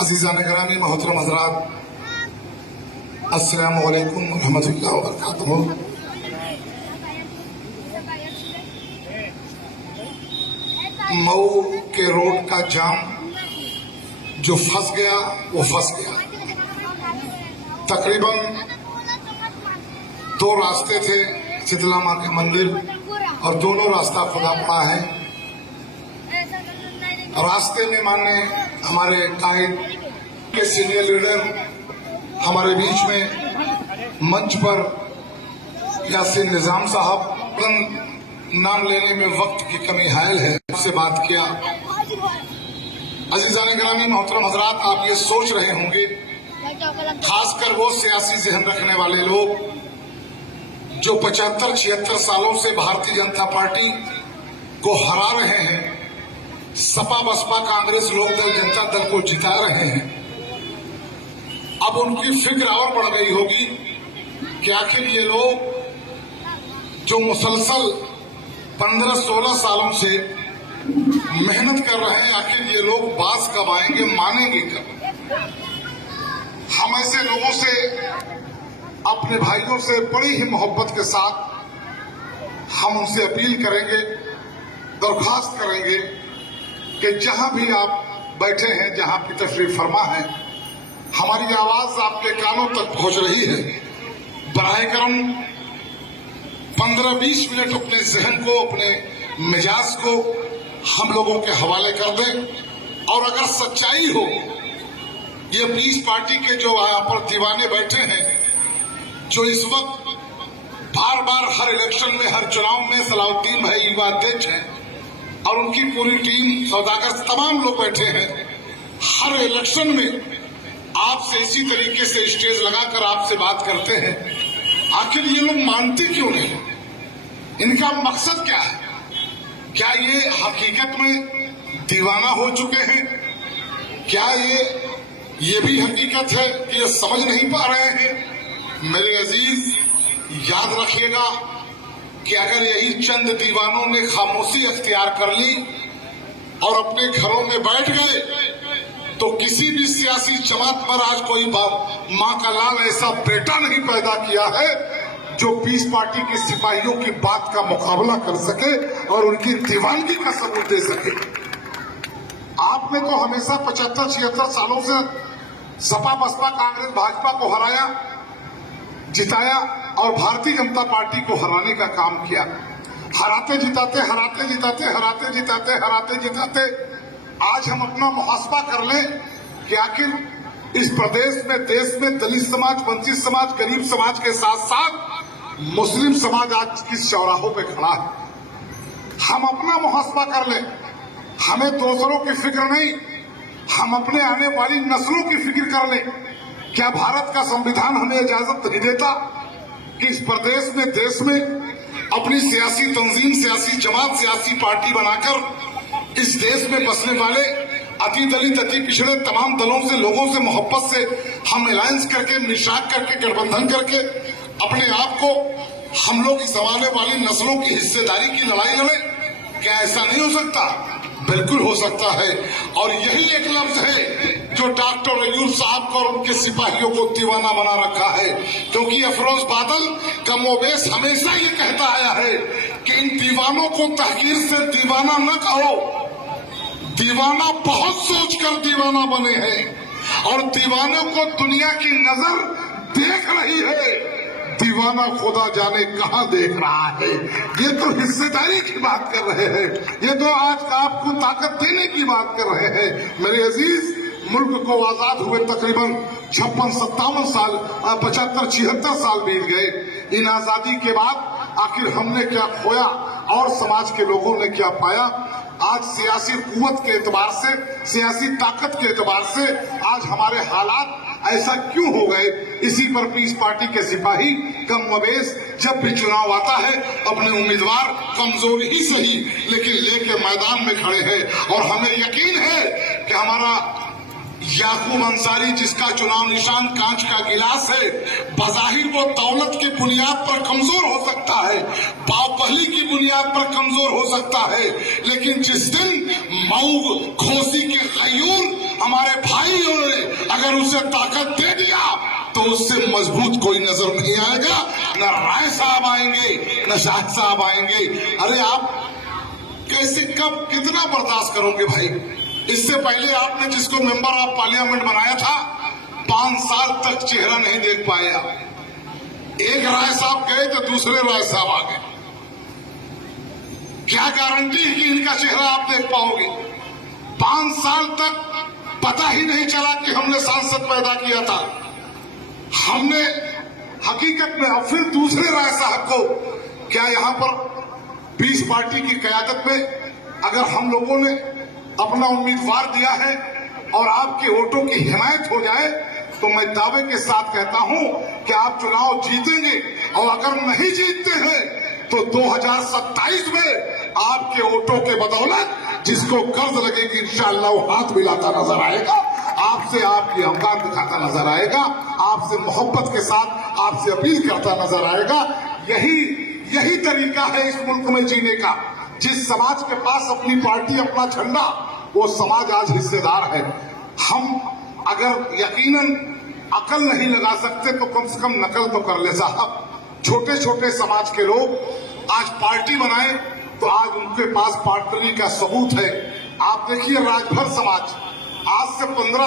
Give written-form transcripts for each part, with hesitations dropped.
अज़ीज़ान गिरामी मोहतरम हज़रात, अस्सलामु अलैकुम रहमतुल्लाहि व बरकातुहू। मऊ के रोड का जाम जो फंस गया वो फंस गया। तकरीबन 2 रास्ते थे शीतला माँ के मंदिर और दोनों रास्ता खुदा पड़ा है। रास्ते में माने हमारे कायद के सीनियर लीडर हमारे बीच में मंच पर यासीन निजाम साहब नाम लेने में वक्त की कमी हायल है, उससे बात किया। अज़ीज़ान गिरामी मोहतरम हज़रात, आप ये सोच रहे होंगे, खासकर वो सियासी ज़हन रखने वाले लोग जो 75-76 सालों से भारतीय जनता पार्टी को हरा रहे हैं, सपा बसपा कांग्रेस लोकदल जनता दल को जिता रहे हैं, अब उनकी फिक्र और बढ़ गई होगी कि आखिर ये लोग जो मुसलसल 15-16 सालों से मेहनत कर रहे हैं, आखिर ये लोग बास कब आएंगे, मानेंगे कब। हम ऐसे लोगों से, अपने भाइयों से बड़ी ही मोहब्बत के साथ हम उनसे अपील करेंगे, दरख्वास्त करेंगे कि जहां भी आप बैठे हैं, जहां भी तशरीफ फरमा है, हमारी आवाज आपके कानों तक पहुंच रही है। बराए करम 15-20 मिनट अपने जहन को, अपने मिजाज को हम लोगों के हवाले कर दें। और अगर सच्चाई हो, ये 20 पार्टी के जो यहाँ पर दीवाने बैठे हैं, जो इस वक्त बार बार हर इलेक्शन में, हर चुनाव में सलाउद्दीन भाई युवा अध्यक्ष हैं और उनकी पूरी टीम, सौदागर, तमाम लोग बैठे हैं, हर इलेक्शन में आपसे इसी तरीके से स्टेज लगाकर आपसे बात करते हैं। आखिर ये लोग मानते क्यों नहीं? इनका मकसद क्या है? क्या ये हकीकत में दीवाना हो चुके हैं? क्या ये भी हकीकत है कि ये समझ नहीं पा रहे हैं? मेरे अजीज, याद रखिएगा कि अगर यही चंद दीवानों ने खामोशी अख्तियार कर ली और अपने घरों में बैठ गए, तो किसी भी सियासी जमात पर आज कोई माँ का लाल ऐसा बेटा नहीं पैदा किया है जो 20 पार्टी के सिपाहियों की बात का मुकाबला कर सके और उनकी दीवानगी का सबूत दे सके। आपने तो हमेशा 75-76 सालों से सपा बसपा कांग्रेस भाजपा को हराया, जिताया और भारतीय जनता पार्टी को हराने का काम किया। हराते जिताते, हराते जिताते, हराते जिताते, हराते जिताते आज हम अपना मुहासबा कर लें कि आखिर इस प्रदेश में, देश में दलित समाज, वंचित समाज, गरीब समाज के साथ साथ मुस्लिम समाज आज किस चौराहों पे खड़ा है। हम अपना मुहासबा कर लें। हमें दूसरों की फिक्र नहीं, हम अपने आने वाली नस्लों की फिक्र कर लें। क्या भारत का संविधान हमें इजाजत नहीं देता कि इस प्रदेश में, देश में अपनी सियासी तंजीम, सियासी जमात, सियासी पार्टी बनाकर इस देश में बसने वाले अति दलित, अति पिछड़े तमाम दलों से, लोगों से मोहब्बत से हम अलायंस करके, मिशाक करके, गठबंधन करके अपने आप को हम लोग इस आने वाली नस्लों की हिस्सेदारी की लड़ाई लड़े? क्या ऐसा नहीं हो सकता? बिल्कुल हो सकता है। और यही एक लफ्ज है जो डॉक्टर अयूब साहब को और उनके सिपाहियों को दीवाना बना रखा है, क्योंकि अफरोज बादल कमोबेश हमेशा ये कहता आया है कि इन दीवानों को तहकीर से दीवाना न कहो, दीवाना बहुत सोचकर दीवाना बने हैं और दीवानों को दुनिया की नजर देख रही है, दीवाना खुदा जाने कहां देख रहा है। ये तो हिस्सेदारी की बात कर रहे हैं, ये तो आज आपको ताकत देने की बात कर रहे हैं। मेरे अजीज, मुल्क को आजाद हुए तकरीबन 56-57 साल, 75-76 साल बीत गए। इन आजादी के बाद आखिर हमने क्या खोया और समाज के लोगों ने क्या पाया? आज सियासी कुव्वत के एतबार से, सियासी ताकत के एतबार से आज हमारे हालात ऐसा क्यों हो गए? इसी पर 20 पार्टी के सिपाही कमोबेश जब भी चुनाव आता है अपने उम्मीदवार कमजोर ही सही लेकिन लेके मैदान में खड़े हैं। और हमें यकीन है कि हमारा याकूब अंसारी, जिसका चुनाव निशान कांच का गिलास है, बज़ाहिर वो दौलत की बुनियाद पर कमजोर हो सकता है, बापहली की बुनियाद पर कमजोर हो सकता है, लेकिन जिस दिन मऊ घोसी के गयूर हमारे भाइयों ने उसे ताकत दे दिया तो उससे मजबूत कोई नजर नहीं आएगा। न राय साहब आएंगे, न शाह साहब आएंगे। अरे आप कैसे, कब, कितना बर्दाश्त करोगे भाई? इससे पहले आपने जिसको मेंबर ऑफ पार्लियामेंट बनाया था 5 साल तक चेहरा नहीं देख पाया। एक राय साहब गए तो दूसरे राय साहब आ गए। क्या गारंटी है कि इनका चेहरा आप देख पाओगे? 5 साल तक पता ही नहीं चला कि हमने सांसद पैदा किया था। हमने हकीकत में, अब फिर दूसरे राय साहब को, क्या यहां पर पीस पार्टी की कयादत में अगर हम लोगों ने अपना उम्मीदवार दिया है और आपके वोटों की हिमायत हो जाए तो मैं दावे के साथ कहता हूं कि आप चुनाव जीतेंगे। और अगर नहीं जीतते हैं तो 2027 में आपके वोटों के बदौलत जिसको कर्ज लगेगी इंशाअल्लाह वो हाथ मिलाता नजर आएगा, आपसे आपकी हमदर्द दिखाता नजर आएगा, आपसे मोहब्बत के साथ आपसे अपील करता नजर आएगा। यही तरीका है इस मुल्क में जीने का। जिस समाज के पास अपनी पार्टी, अपना झंडा, वो समाज आज हिस्सेदार है। हम अगर यकीनन अकल नहीं लगा सकते तो कम से कम नकल तो कर ले साहब। छोटे छोटे समाज के लोग आज पार्टी बनाए तो आज उनके पास पार्टनरी का सबूत है। आप देखिए राजभर समाज आज से 15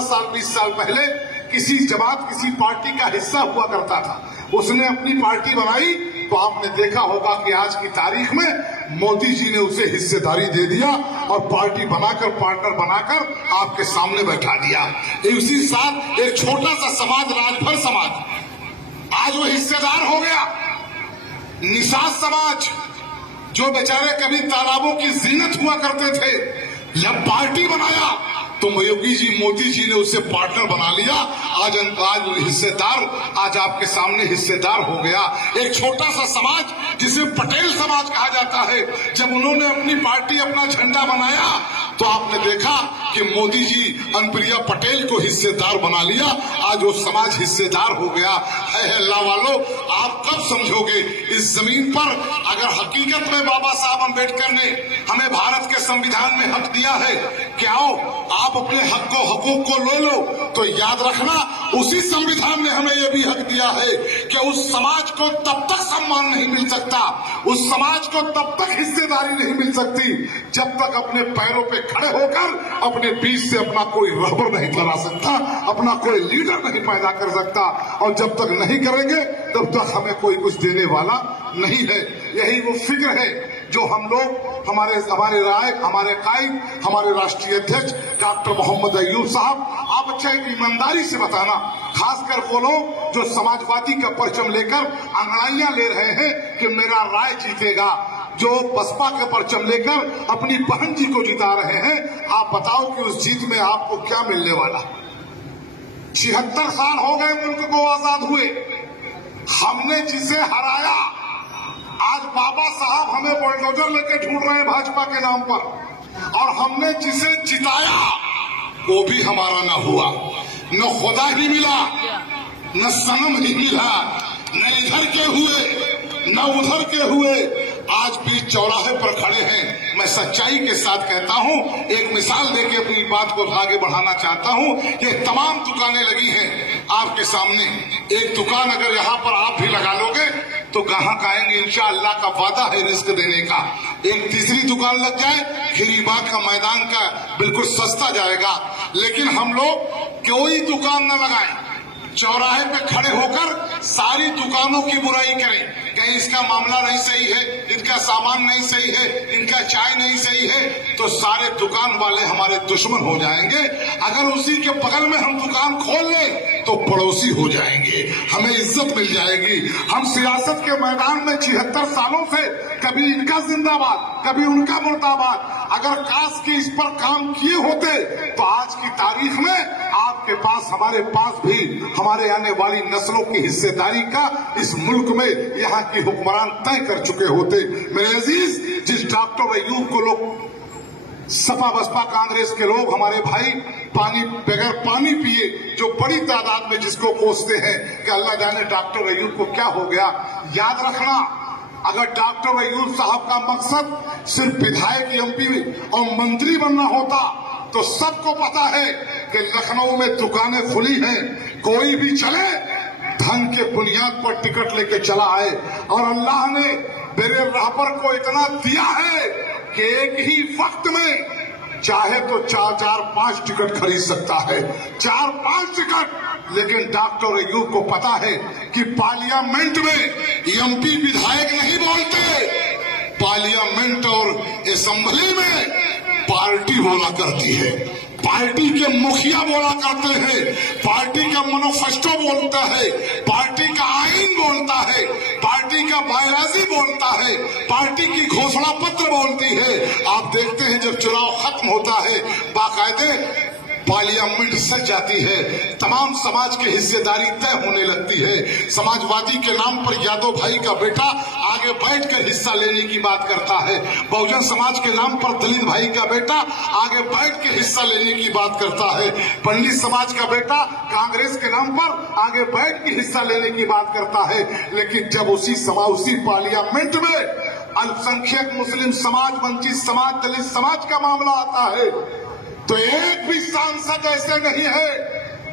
साल 20 साल पहले किसी जमात, किसी पार्टी का हिस्सा हुआ करता था। उसने अपनी पार्टी बनाई तो आपने देखा होगा कि आज की तारीख में मोदी जी ने उसे हिस्सेदारी दे दिया और पार्टी बनाकर, पार्टनर बनाकर आपके सामने बैठा दिया। इसी साथ एक छोटा सा समाज, राजभर समाज, आज वो हिस्सेदार हो गया। निषाद समाज, जो बेचारे कभी तालाबों की जीनत हुआ करते थे, जब पार्टी बनाया तो योगी जी, मोदी जी ने उसे पार्टनर बना लिया। आज हिस्सेदार, आज आपके सामने हिस्सेदार हो गया। एक छोटा सा समाज जिसे पटेल समाज कहा जाता है, जब उन्होंने अपनी पार्टी, अपना झंडा बनाया तो आपने देखा कि मोदी जी अनुप्रिया पटेल को हिस्सेदार बना लिया। आज वो समाज हिस्सेदार हो गया है। अल्लाह वालों, आप कब समझोगे इस जमीन पर अगर हकीकत में बाबा साहब अम्बेडकर ने हमें भारत के संविधान में हक दिया है कि आओ आप अपने हकूक को ले लो, तो याद रखना उसी संविधान ने हमें यह भी हक दिया है कि उस समाज को तब तक सम्मान नहीं मिल सकता, उस समाज को तब तक हिस्सेदारी नहीं मिल सकती जब तक अपने पैरों पे खड़े होकर अपने बीच से अपना कोई रहबर नहीं बना सकता, अपना कोई लीडर नहीं पैदा कर सकता। और जब तक नहीं करेंगे तब तक हमें कोई कुछ देने वाला नहीं है। यही वो फिक्र है जो हम लोग, हमारे राय, हमारे कायद, हमारे राष्ट्रीय अध्यक्ष डॉक्टर मोहम्मद अय्यूब साहब, आप अच्छा एक ईमानदारी से बताना, खासकर वो लोग जो समाजवादी का परचम लेकर अंगड़ाइयां ले रहे हैं कि मेरा राय जीतेगा, जो बसपा का परचम लेकर अपनी बहन जी को जिता रहे हैं, आप बताओ कि उस जीत में आपको क्या मिलने वाला? 76 साल हो गए मुल्क को आजाद हुए, हमने जिसे हराया, आज बाबा साहब हमें बुलडोजर लेके ढूंढ रहे हैं भाजपा के नाम पर, और हमने जिसे जिताया वो भी हमारा न हुआ। न खुदा ही मिला, न सनम ही मिला, न इधर के हुए न उधर के हुए, आज भी चौराहे पर खड़े हैं। मैं सच्चाई के साथ कहता हूं, एक मिसाल देके अपनी बात को आगे बढ़ाना चाहता हूं। ये तमाम दुकानें लगी हैं आपके सामने, एक दुकान अगर यहाँ पर आप भी लगा लोगे तो ग्राहक आएंगे, इंशाअल्लाह का वादा है रिस्क देने का। एक तीसरी दुकान लग जाए, खिरीबाग का मैदान का बिल्कुल सस्ता जाएगा। लेकिन हम लोग कोई दुकान न लगाएं, चौराहे पे खड़े होकर सारी दुकानों की बुराई करें, कहीं इसका मामला नहीं सही है, इनका सामान नहीं सही है, इनका चाय नहीं सही है, तो सारे दुकान वाले हमारे दुश्मन हो जाएंगे। अगर उसी के बगल में हम दुकान खोल लें तो पड़ोसी हो जाएंगे, हमें इज्जत मिल जाएगी। हम सियासत के मैदान में 76 सालों से कभी इनका जिंदाबाद, कभी उनका मुर्दाबाद, अगर काश की इस पर काम किए होते तो आज की तारीख में आपके पास, हमारे पास भी हमारे आने वाली नस्लों की हिस्सेदारी का इस मुल्क में यहाँ की हुक्मरान तय कर चुके होते। मेरे अजीज, जिस डॉक्टर अय्यूब को लोग, सपा बसपा कांग्रेस के लोग, हमारे भाई पानी बगैर पानी पिए जो बड़ी तादाद में जिसको कोसते हैं कि अल्लाह जाने डॉक्टर अय्यूब को क्या हो गया, याद रखना अगर डॉक्टर अय्यूब साहब का मकसद सिर्फ विधायक, एमपी और मंत्री बनना होता तो सबको पता है कि लखनऊ में दुकानें खुली हैं, कोई भी चले धन के बुनियाद पर टिकट लेके चला है। और अल्लाह ने मेरे राहबर को इतना दिया है कि एक ही वक्त में चाहे तो 4-5 टिकट खरीद सकता है, 4-5 टिकट। लेकिन डॉक्टर अयूब को पता है कि पार्लियामेंट में एमपी विधायक नहीं बोलते, पार्लियामेंट और असेंबली में पार्टी बोला करती है, पार्टी के मुखिया बोला करते हैं, पार्टी का मैनिफेस्टो बोलता है, पार्टी का आईन बोलता है, पार्टी का बायोलॉजी बोलता है, पार्टी की घोषणा पत्र बोलती है। आप देखते हैं जब चुनाव खत्म होता है बाकायदे पार्लियामेंट सज जाती है, तमाम समाज की हिस्सेदारी तय होने लगती है। समाजवादी के नाम पर यादव भाई का बेटा आगे बैठकर हिस्सा लेने की बात करता है, बहुजन समाज के नाम पर दलित भाई का बेटा आगे बैठ के हिस्सा लेने की बात करता है, पंडित समाज का बेटा कांग्रेस के नाम पर आगे बैठ के हिस्सा लेने की बात करता है। लेकिन जब उसी पार्लियामेंट में अल्पसंख्यक मुस्लिम समाज, वंचित समाज, दलित समाज का मामला आता है तो एक भी सांसद ऐसे नहीं है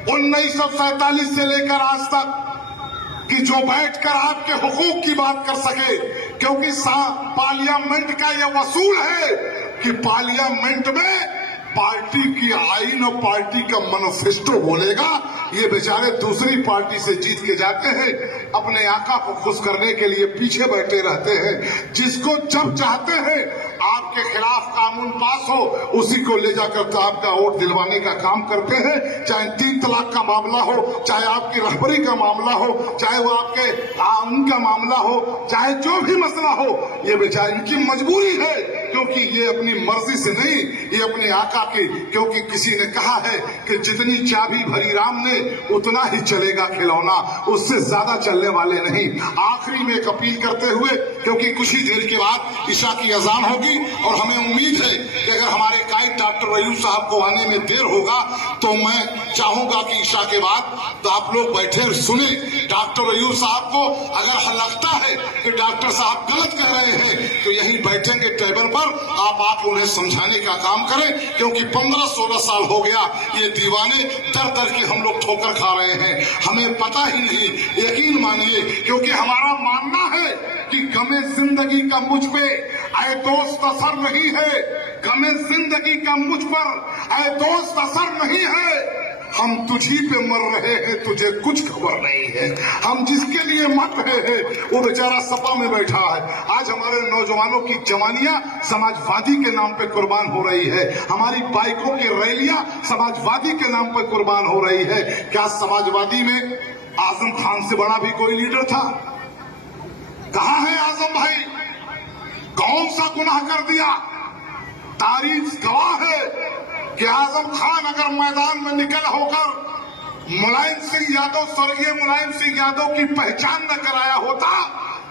1947 से लेकर आज तक कि जो बैठकर आपके हुकूक की बात कर सके, क्योंकि पार्लियामेंट का यह वसूल है कि पार्लियामेंट में पार्टी की आईन और पार्टी का मैनिफेस्टो बोलेगा। ये बेचारे दूसरी पार्टी से जीत के जाते हैं, अपने आका को खुश करने के लिए पीछे बैठे रहते हैं, जिसको जब चाहते हैं आपके खिलाफ कानून पास हो उसी को ले जाकर तो आपका वोट दिलवाने का काम करते हैं। चाहे 3 तलाक का मामला हो, चाहे आपकी रहबरी का मामला हो, चाहे वो आपके उनका मामला हो, चाहे जो भी मसला हो, ये बेचारे इनकी मजबूरी है, क्योंकि ये अपनी मर्जी से नहीं, ये अपने आका की, क्योंकि किसी ने कहा है कि जितनी चाबी भरी राम ने उतना ही चलेगा खिलौना, उससे ज्यादा चलने वाले नहीं। आखिरी में एक अपील करते हुए, क्योंकि कुछ ही देर के बाद ईशा की अजान होगी और हमें उम्मीद है कि अगर हमारे कायद डॉक्टर अयूब साहब को आने में देर होगा तो मैं चाहूंगा कि ईशा के बाद तो आप लोग बैठे सुने डॉक्टर अयूब साहब को। अगर लगता है कि डॉक्टर साहब गलत कह रहे हैं तो यहीं बैठेंगे टेबल पर, आप उन्हें समझाने का काम करें, क्योंकि 15-16 साल हो गया ये दीवाने दर दर के हम लोग ठोकर खा रहे हैं, हमें पता ही नहीं। यकीन मानिए, क्योंकि हमारा मानना है कि गमे जिंदगी का मुझ पे ऐ दोस्त असर नहीं है, गमे जिंदगी का मुझ पर ऐ दोस्त असर नहीं है। हम तुझी पे मर रहे हैं, तुझे कुछ खबर नहीं है। हम जिसके लिए मर रहे हैं वो बेचारा सपा में बैठा है। आज हमारे नौजवानों की जवानियां समाजवादी के नाम पे कुर्बान हो रही है, हमारी बाइकों की रैलियां समाजवादी के नाम पे कुर्बान हो रही है। क्या समाजवादी में आजम खान से बड़ा भी कोई लीडर था? कहां है आजम भाई? कौन सा गुनाह कर दिया? तारीख गवाह है कि आजम खान अगर मैदान में निकल होकर मुलायम सिंह यादव, स्वर्गीय मुलायम सिंह यादव की पहचान न कराया होता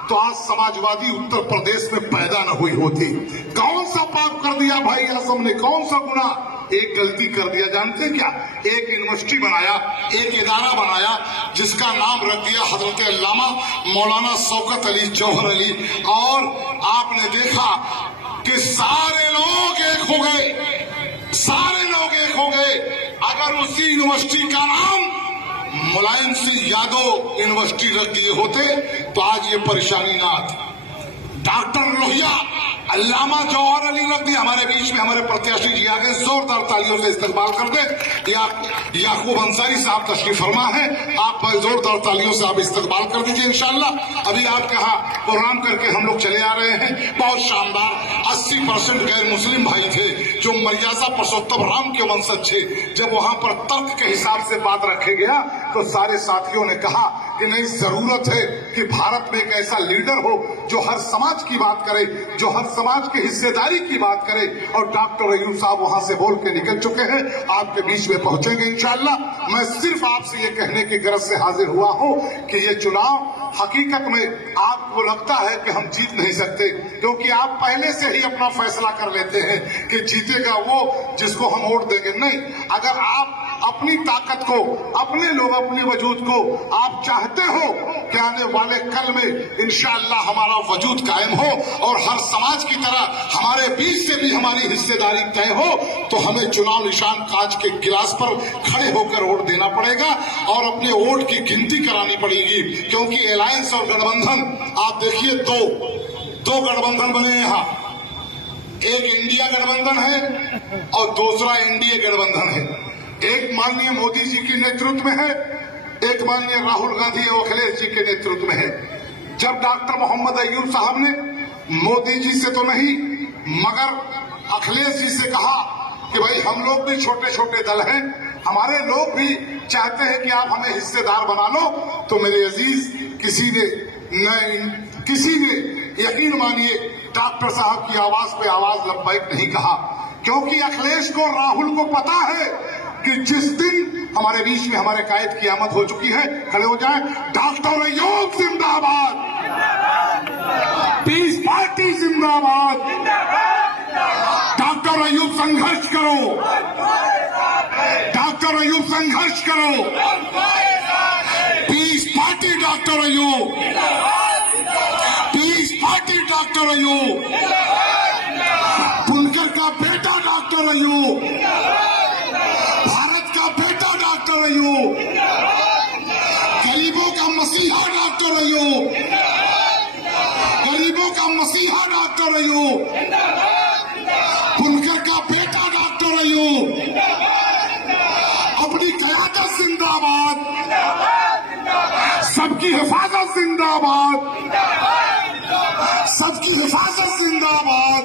तो आज समाजवादी उत्तर प्रदेश में पैदा न हुई होती। कौन सा पाप कर दिया भाई आजम ने? कौन सा गुनाह? एक गलती कर दिया, जानते क्या? एक यूनिवर्सिटी बनाया, एक इदारा बनाया जिसका नाम रख दिया हजरत अल्लामा मौलाना शौकत अली जौहर अली, और आपने देखा कि सारे लोग एक हो गए, सारे लोग एक हो गए। अगर उसी यूनिवर्सिटी का नाम मुलायम सिंह यादव यूनिवर्सिटी रख दिए होते तो आज ये परेशानी ना आती। डॉक्टर लोहिया अल्लामा जौहर अली रख दिया। हमारे बीच में हमारे प्रत्याशी जी आगे जोरदार तालियों से इस्तकबाल कर दे। याकूब अंसारी साहब तशरीफ फरमा है, आप जोरदार तालियों से आप इस्तकबाल कर दीजिए इंशाल्लाह। अभी आपके यहाँ प्रोग्राम करके हम लोग चले आ रहे हैं, बहुत शानदार। 80% गैर मुस्लिम भाई थे जो मर्यादा पुरुषोत्तम राम के वंशज थे। जब वहां पर तर्क के हिसाब से बात रखे गया तो सारे साथियों ने कहा कि नहीं, जरूरत है कि भारत में एक ऐसा लीडर हो जो हर समाज की बात करे, जो हर समाज की हिस्सेदारी की बात करे। और डॉक्टर अयूब साहब वहां से बोल के निकल चुके हैं, आपके बीच में पहुंचेंगे इंशाअल्लाह। मैं सिर्फ आपसे ये कहने की गरज से हाजिर हुआ हूं कि ये चुनाव हकीकत में आपको लगता है कि हम जीत नहीं सकते, क्योंकि आप पहले से ही अपना फैसला कर लेते हैं कि जीतेगा वो जिसको हम वोट देंगे। नहीं, अगर आप अपनी ताकत को, अपने लोग, अपने वजूद को आप चाहे चाहते हो कि आने वाले कल में इंशाअल्लाह हमारा वजूद कायम हो और हर समाज की तरह हमारे बीच से भी हमारी हिस्सेदारी तय हो, तो हमें चुनाव निशान कांच के गिलास पर खड़े होकर वोट देना पड़ेगा और अपने वोट की गिनती करानी पड़ेगी। क्योंकि अलायंस और गठबंधन, आप देखिए दो गठबंधन बने यहाँ, एक इंडिया गठबंधन है और दूसरा एनडीए गठबंधन है। एक माननीय मोदी जी के नेतृत्व में है, एक माननीय राहुल गांधी और अखिलेश जी के नेतृत्व में है। जब डॉक्टर मोहम्मद अय्यूब साहब ने मोदी जी से तो नहीं मगर अखिलेश जी से कहा कि भाई हम लोग भी छोटे छोटे दल हैं, हमारे लोग भी चाहते हैं कि आप हमें हिस्सेदार बना लो, तो मेरे अजीज किसी ने यकीन मानिए डॉक्टर साहब की आवाज पे आवाज लब्बैक नहीं कहा। क्योंकि अखिलेश को राहुल को पता है कि जिस दिन हमारे बीच में हमारे कायद की आमद हो चुकी है, खड़े हो जाएं, डॉक्टर अय्यूब जिंदाबाद, पीस पार्टी जिंदाबाद, डॉक्टर अय्यूब संघर्ष करो, डॉक्टर अय्यूब संघर्ष करो, पीस पार्टी डॉक्टर अय्यूब, पीस पार्टी डॉक्टर अय्यूब, बुनकर का बेटा डॉक्टर अय्यूब, भारत का बेटा डॉक्टर अय्यूब, गरीबों का मसीहा डॉक्टर अय्यूब, गरीबों का मसीहा डॉक्टर अय्यूब, बुनकर का बेटा डॉक्टर अय्यूब, अपनी क़यादत जिंदाबाद, सबकी हिफाजत जिंदाबाद, सबकी हिफाजत जिंदाबाद,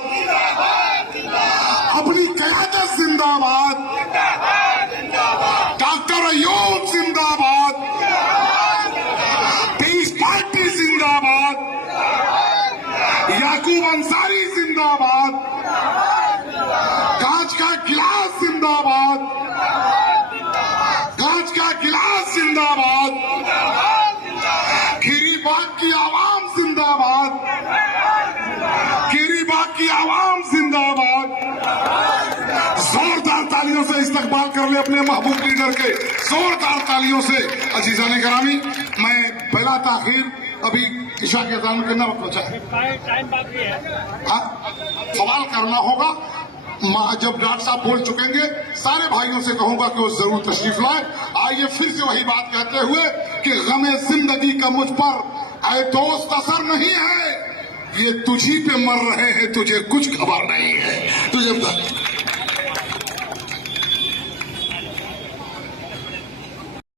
अपनी क़यादत जिंदाबाद, डॉक्टर अय्यूब जिंदाबाद, पीस पार्टी जिंदाबाद, याकूब अंसारी जिंदाबाद, कांच का गिलास जिंदाबाद, कांच का गिलास जिंदाबाद, खीरीबाग की आवाम जिंदाबाद, खीरीबाग की आवाम जिंदाबाद। जोरदार तालियों से इस्तकबाल कर ले अपने महबूब लीडर के, जोरदार तालियों से। अजीजान गिरामी, मैं पहला ताखीर अभी ईशा के अज़ान में कितना वक्त बचा है? टाइम बाकी है। सवाल करना होगा, जब डॉक्टर साहब बोल चुकेंगे सारे भाइयों से कहूंगा कि वो जरूर तशरीफ लाए। आइए फिर से वही बात कहते हुए कि गमे जिंदगी का मुझ पर ऐ दोस्त असर नहीं है, ये तुझी पे मर रहे हैं, तुझे कुछ खबर नहीं है, तुझे